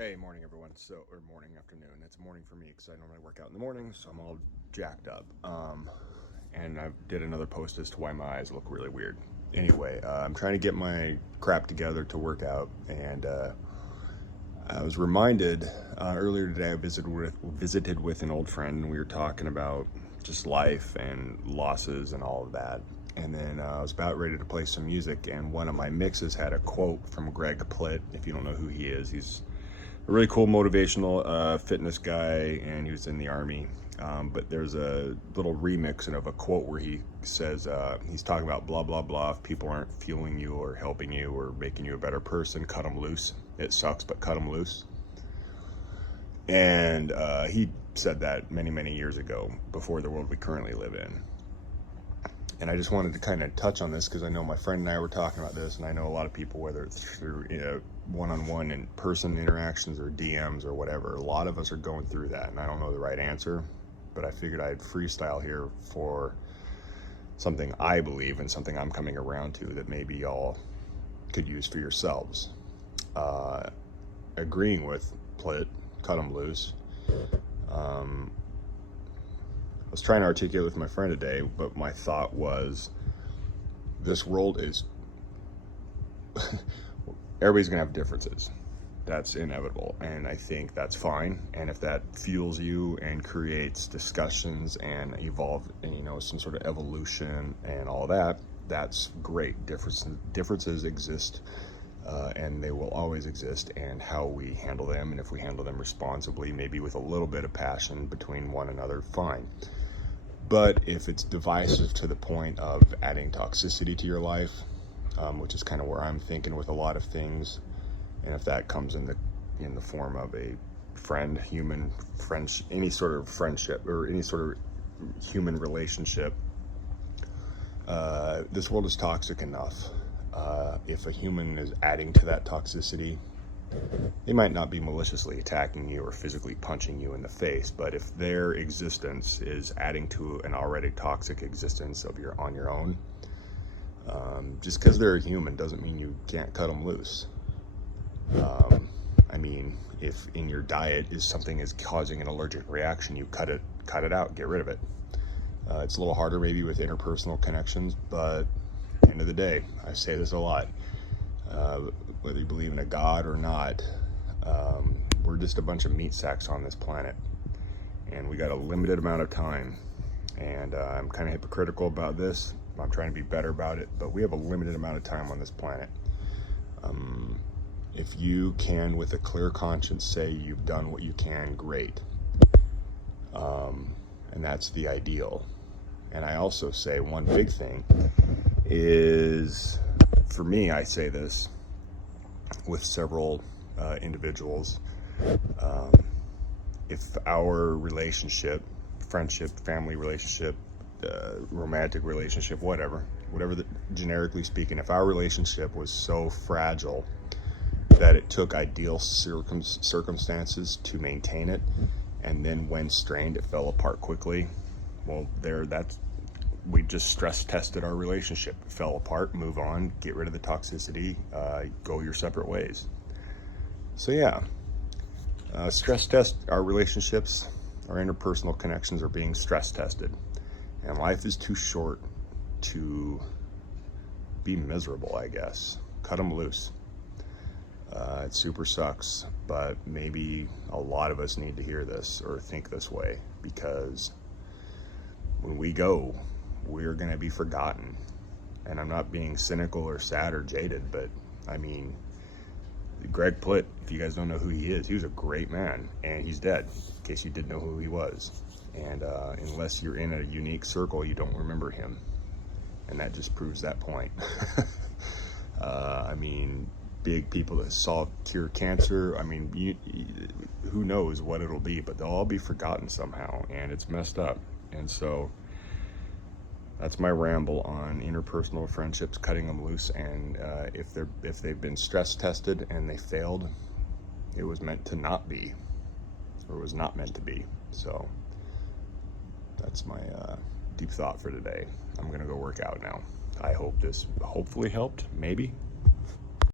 Hey, morning everyone. Or morning, afternoon. It's morning for me because I normally work out in the morning, so I'm all jacked up. And I did another post as to why my eyes look really weird. Anyway, I'm trying to get my crap together to work out, and I was reminded earlier today. I visited with an old friend, and we were talking about just life and losses and all of that. And then I was about ready to play some music, and one of my mixes had a quote from Greg Plitt. If you don't know who he is, he's a really cool motivational fitness guy, and he was in the army. But there's a little remix of a quote where he says, he's talking about blah, blah, blah. If people aren't fueling you or helping you or making you a better person, cut them loose. It sucks, but cut them loose. And he said that many, many years ago, before the world we currently live in. And I just wanted to kind of touch on this because I know my friend and I were talking about this, and I know a lot of people, whether it's through one-on-one in-person interactions or DMs or whatever, a lot of us are going through that, and I don't know the right answer, but I figured I'd freestyle here for something I believe and something I'm coming around to that maybe y'all could use for yourselves. Agreeing with Plitt, cut them loose. I was trying to articulate with my friend today, but my thought was, this world is, everybody's gonna have differences. That's inevitable, and I think that's fine. And if that fuels you and creates discussions and evolve, some sort of evolution and all that, that's great. Differences exist, and they will always exist, and how we handle them, and if we handle them responsibly, maybe with a little bit of passion between one another, fine. But if it's divisive to the point of adding toxicity to your life, which is kind of where I'm thinking with a lot of things, and if that comes in the form of a friend, human friendship, any sort of friendship or any sort of human relationship, this world is toxic enough. If a human is adding to that toxicity, they might not be maliciously attacking you or physically punching you in the face, but if their existence is adding to an already toxic existence of on your own, just because they're a human doesn't mean you can't cut them loose. If in your diet something is causing an allergic reaction, you cut it out, get rid of it. It's a little harder maybe with interpersonal connections, but at the end of the day, I say this a lot, whether you believe in a God or not, we're just a bunch of meat sacks on this planet, and we got a limited amount of time. And I'm kind of hypocritical about this. I'm trying to be better about it, but we have a limited amount of time on this planet. If you can, with a clear conscience, say you've done what you can, great. And that's the ideal. And I also say one big thing is, for me, I say this with several individuals, if our relationship, friendship, family relationship, romantic relationship, whatever generically speaking, if our relationship was so fragile that it took ideal circumstances to maintain it, and then when strained it fell apart quickly, well, we just stress tested our relationship. It fell apart, move on, get rid of the toxicity, go your separate ways. So yeah, stress test our relationships. Our interpersonal connections are being stress tested, and life is too short to be miserable, I guess. Cut them loose. It super sucks, but maybe a lot of us need to hear this or think this way, because when we go, we're going to be forgotten. And I'm not being cynical or sad or jaded, but Greg Plitt, if you guys don't know who he is, he was a great man, and he's dead, in case you didn't know who he was. And unless you're in a unique circle, you don't remember him, and that just proves that point. Big people that cure cancer, who knows what it'll be, but they'll all be forgotten somehow, and it's messed up. And so that's my ramble on interpersonal friendships, cutting them loose. And if they've been stress tested and they failed, it was meant to not be, or it was not meant to be. So that's my deep thought for today. I'm gonna go work out now. I hope this hopefully helped, maybe.